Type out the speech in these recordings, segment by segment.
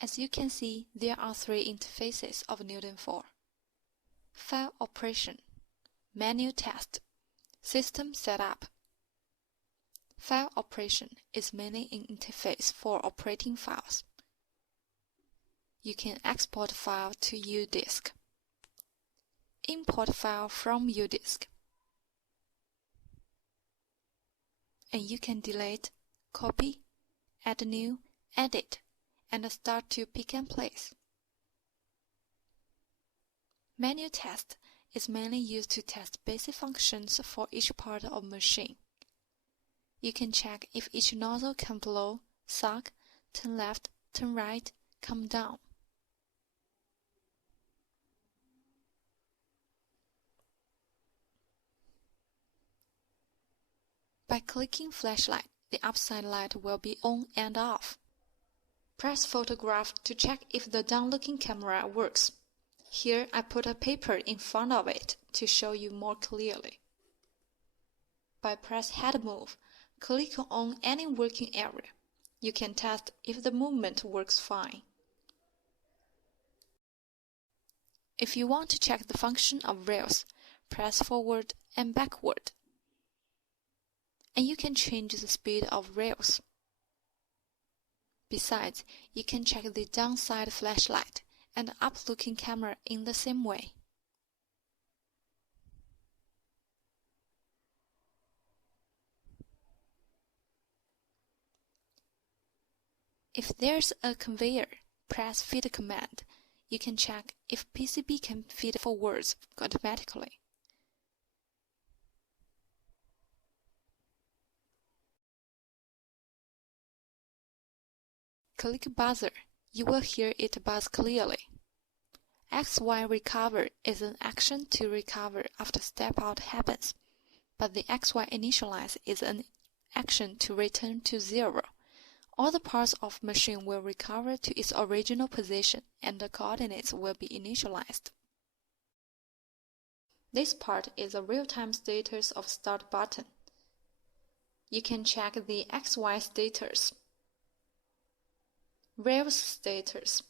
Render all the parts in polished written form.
As you can see, there are three interfaces of NeoDen4: File Operation, Menu Test, System Setup. File Operation is mainly an interface for operating files. You can export file to UDisk, import file from UDisk, and you can delete, copy, add new, edit, and start to pick and place. Menu test is mainly used to test basic functions for each part of machine. You can check if each nozzle can blow, suck, turn left, turn right, come down. By clicking flashlight, the upside light will be on and off. Press photograph to check if the down-looking camera works. Here I put a paper in front of it to show you more clearly. By press head move, click on any working area. You can test if the movement works fine. If you want to check the function of rails, press forward and backward. And you can change the speed of rails. Besides, you can check the downside flashlight and up-looking camera in the same way. If there's a conveyor, press feed command. You can check if PCB can feed forwards automatically. Click buzzer. You will hear it buzz clearly. XY recover is an action to recover after step out happens, but the XY initialize is an action to return to 0. All the parts of machine will recover to its original position and the coordinates will be initialized. This part is a real-time status of start button. You can check the XY status, rails status.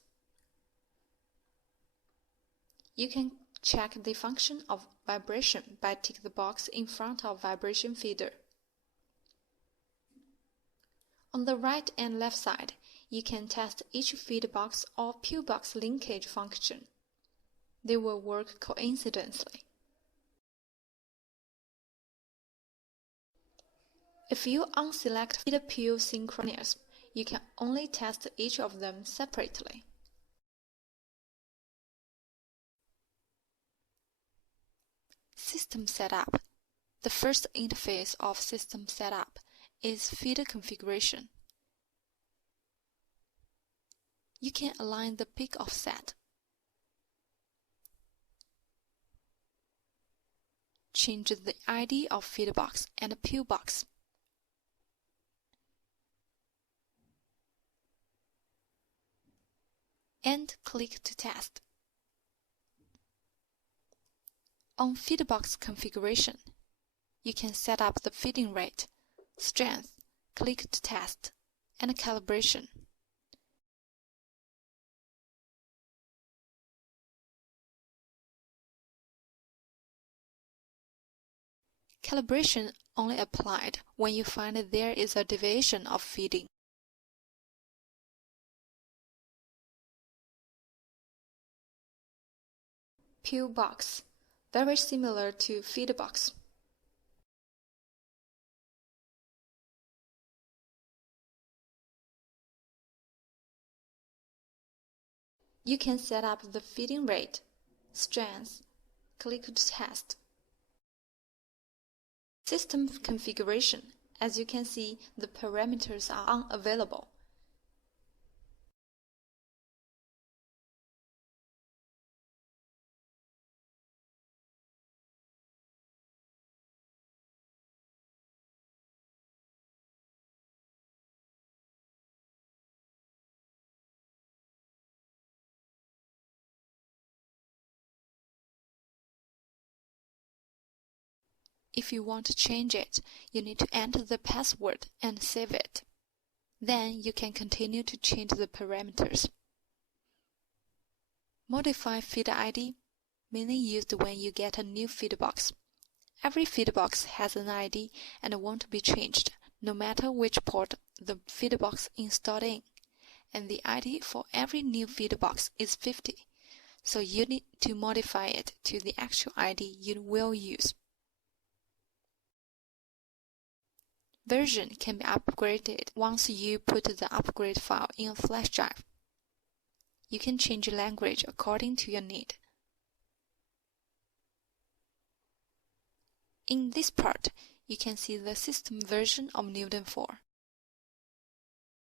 You can check the function of vibration by tick the box in front of vibration feeder. On the right and left side, you can test each feed box or pillbox linkage function. They will work coincidentally. If you unselect feed pill synchronous, you can only test each of them separately. System Setup. The first interface of System Setup is feed configuration. You can align the peak offset, change the ID of feed box and pill box, and click to test. On feed box configuration, you can set up the feeding rate, strength, click to test, and calibration. Calibration only applied when you find there is a deviation of feeding. Pill box, very similar to feed box. You can set up the feeding rate, strength, click to test. System configuration. As you can see, the parameters are unavailable. If you want to change it, you need to enter the password and save it. Then you can continue to change the parameters. Modify feed ID, mainly used when you get a new feed box. Every feed box has an ID and won't be changed, no matter which port the feed box installed in. And the ID for every new feed box is 50, so you need to modify it to the actual ID you will use. Version can be upgraded once you put the upgrade file in a flash drive. You can change language according to your need. In this part, you can see the system version of NeoDen4.